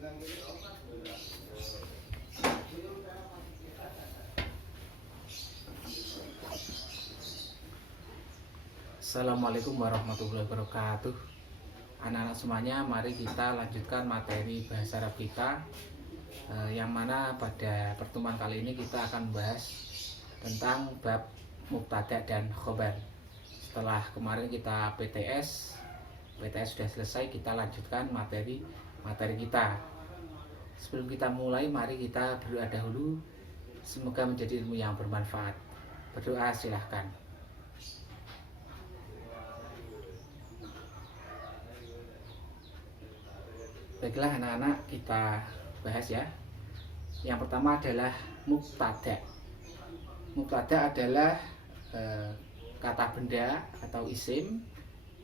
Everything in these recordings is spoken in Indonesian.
Assalamualaikum warahmatullahi wabarakatuh. Anak-anak semuanya, mari kita lanjutkan materi bahasa Arab kita, yang mana pada pertemuan kali ini kita akan membahas tentang bab mubtada dan khobar. Setelah kemarin kita PTS sudah selesai, kita lanjutkan materi kita. Sebelum kita mulai, mari kita berdoa dahulu. Semoga menjadi ilmu yang bermanfaat. Berdoa silahkan. Baiklah anak-anak, kita bahas ya. Yang pertama adalah mubtada. Mubtada adalah kata benda atau isim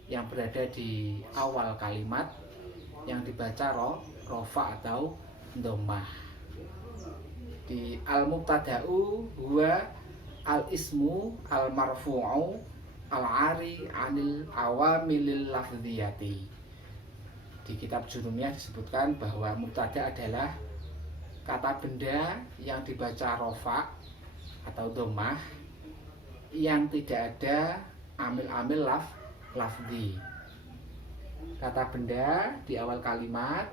yang berada di awal kalimat yang dibaca rofa atau dhammah. Di al-mubtada'u huwa al-ismu al-marfu'u al-ari anil awamilil lafdhiyati. Di kitab Jurumiyah disebutkan bahwa mubtada adalah kata benda yang dibaca rofa atau dhammah yang tidak ada amil-amil lafzi. Kata benda di awal kalimat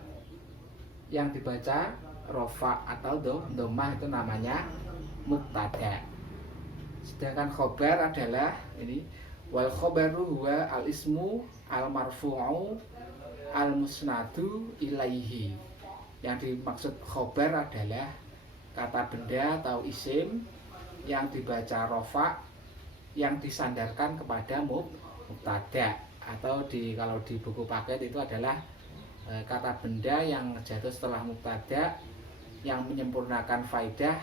yang dibaca rofa atau dhammah itu namanya mubtada. Sedangkan khobar adalah ini, wal khobaru huwa al ismu al marfu'u al-musnadu ilaihi. Yang dimaksud khobar adalah kata benda atau isim yang dibaca rofa yang disandarkan kepada mubtada, atau kalau di buku paket itu adalah kata benda yang jatuh setelah mubtada yang menyempurnakan faidah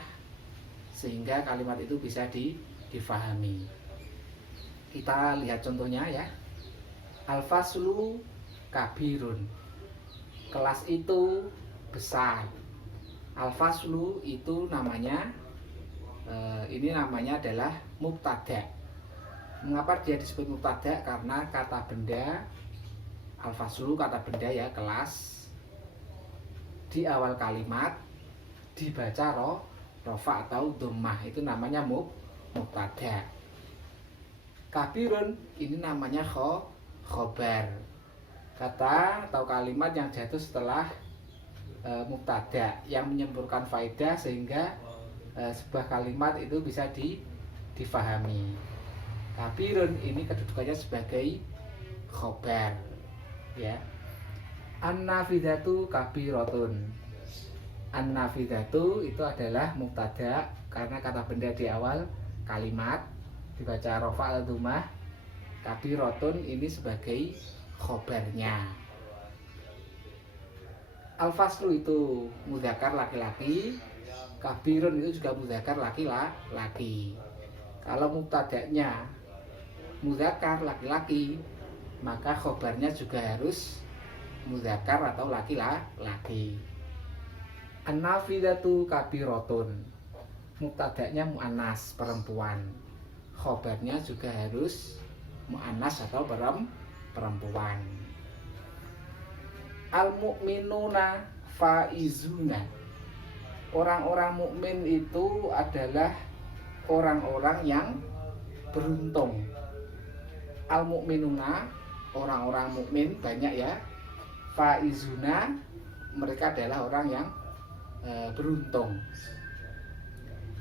sehingga kalimat itu bisa difahami. Kita lihat contohnya ya. Al-faslu kabirun, kelas itu besar. Al-faslu itu namanya ini namanya adalah mubtada. Mengapa dia disebut mubtada? Karena kata benda al-faslu, kata benda ya, kelas, di awal kalimat dibaca rofa atau dhammah, itu namanya mubtada. Kabirun ini namanya khobar, kata atau kalimat yang jatuh setelah mubtada yang menyempurnakan faedah sehingga sebuah kalimat itu bisa difahami. Kabirun ini kedudukannya sebagai khobar ya. An-nafidatu kabiratun. An-nafidatu itu adalah mubtada karena kata benda di awal kalimat dibaca rofa atau dhammah. Kabiratun ini sebagai khobarnya. Al-faslu itu mudzakkar laki-laki, kabirun itu juga mudzakkar laki-laki. Kalau mubtada'nya mudzakkar laki-laki, maka khobarnya juga harus mudzakkar atau laki-laki. An-nafidatu kabiratun, mubtada'nya muannas perempuan, khobarnya juga harus muannas atau perempuan. Al-mu'minuna faizuna, orang-orang mukmin itu adalah orang-orang yang beruntung. Al-mu'minuna, orang-orang mukmin banyak ya. Faizuna, mereka adalah orang yang beruntung.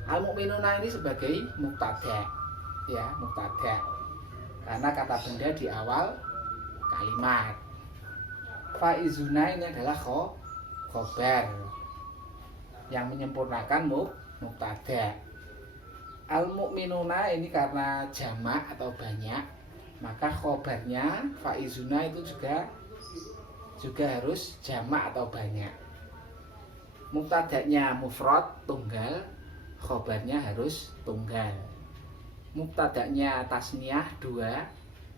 Al-mu'minuna ini sebagai mubtada ya, mubtada karena kata benda di awal kalimat. Faizuna ini adalah khobar yang menyempurnakan mubtada. Al-mu'minuna ini karena jamak atau banyak, maka khobarnya faizuna itu juga harus jamak atau banyak. Mubtadanya mufrad tunggal, khobarnya harus tunggal. Mubtadanya tasniyah dua,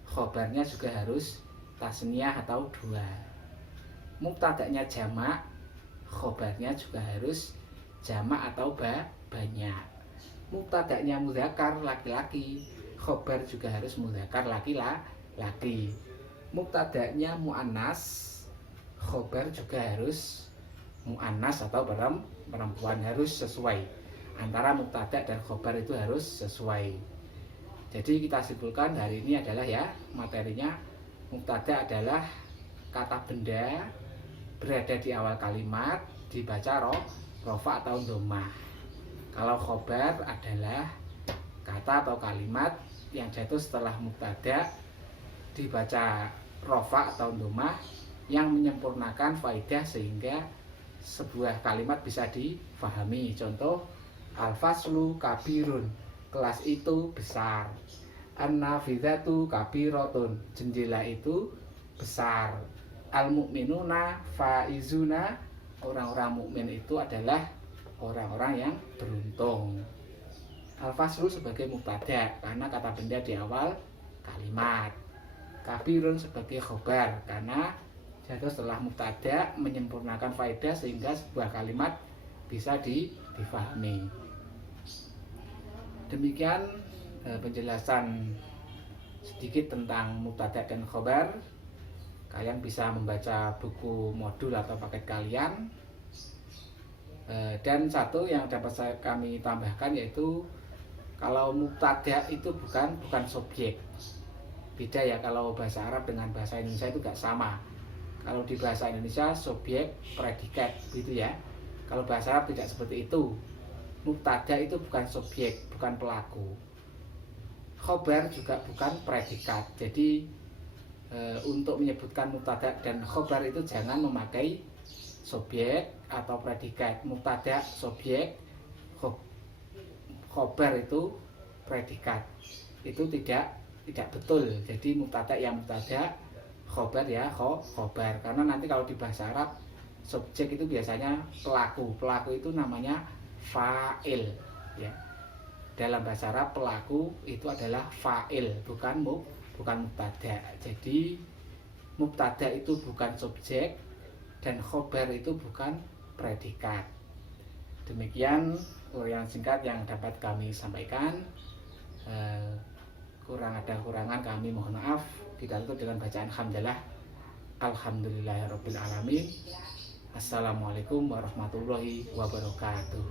khobarnya juga harus tasniyah atau dua. Mubtadanya jamak, khobarnya juga harus jamak atau banyak. Mubtadanya mudzakkar laki-laki, khobar juga harus mudzakkar laki-laki. Mubtadanya muannas, khobar juga harus muannas atau perempuan, harus sesuai antara mubtada dan khobar, itu harus sesuai. Jadi kita simpulkan hari ini adalah ya materinya, mubtada adalah kata benda berada di awal kalimat dibaca rofa atau dhammah. Kalau khobar adalah kata atau kalimat yang jatuh setelah mubtada dibaca rofa atau dhammah yang menyempurnakan faidah sehingga sebuah kalimat bisa difahami. Contoh, al-faslu kabirun, kelas itu besar. An-nafidhatu kabirotun, jendela itu besar. Al-mu'minuna faizuna, orang-orang mukmin itu adalah orang-orang yang beruntung. Al-faslu sebagai mubtada karena kata benda di awal kalimat. Kabirun sebagai khobar karena jatuh setelah mubtada menyempurnakan faedah sehingga sebuah kalimat bisa difahami. Demikian penjelasan sedikit tentang mubtada dan khobar. Kalian bisa membaca buku modul atau paket kalian. Dan satu yang dapat kami tambahkan yaitu kalau mubtada itu bukan subjek. Beda ya, kalau bahasa Arab dengan bahasa Indonesia itu gak sama. Kalau di bahasa Indonesia subjek, predikat gitu ya. Kalau bahasa Arab tidak seperti itu. Mubtada itu bukan subjek, bukan pelaku. Khobar juga bukan predikat. Jadi untuk menyebutkan mubtada dan khobar itu jangan memakai subjek atau predikat. Mubtada subjek, khobar itu predikat. Itu tidak betul. Jadi mubtada ya mubtada, khobar ya khobar. Karena nanti kalau di bahasa Arab subjek itu biasanya pelaku. Pelaku itu namanya fa'il ya. Dalam bahasa Arab pelaku itu adalah fa'il, bukan mubtada. Jadi mubtada itu bukan subjek dan khobar itu bukan predikat. Demikian uraian singkat yang dapat kami sampaikan. Kurang ada kurangan kami mohon maaf. Kita tutup dengan bacaan hamdalah. Alhamdulillahirabbil alamin. Assalamualaikum warahmatullahi wabarakatuh.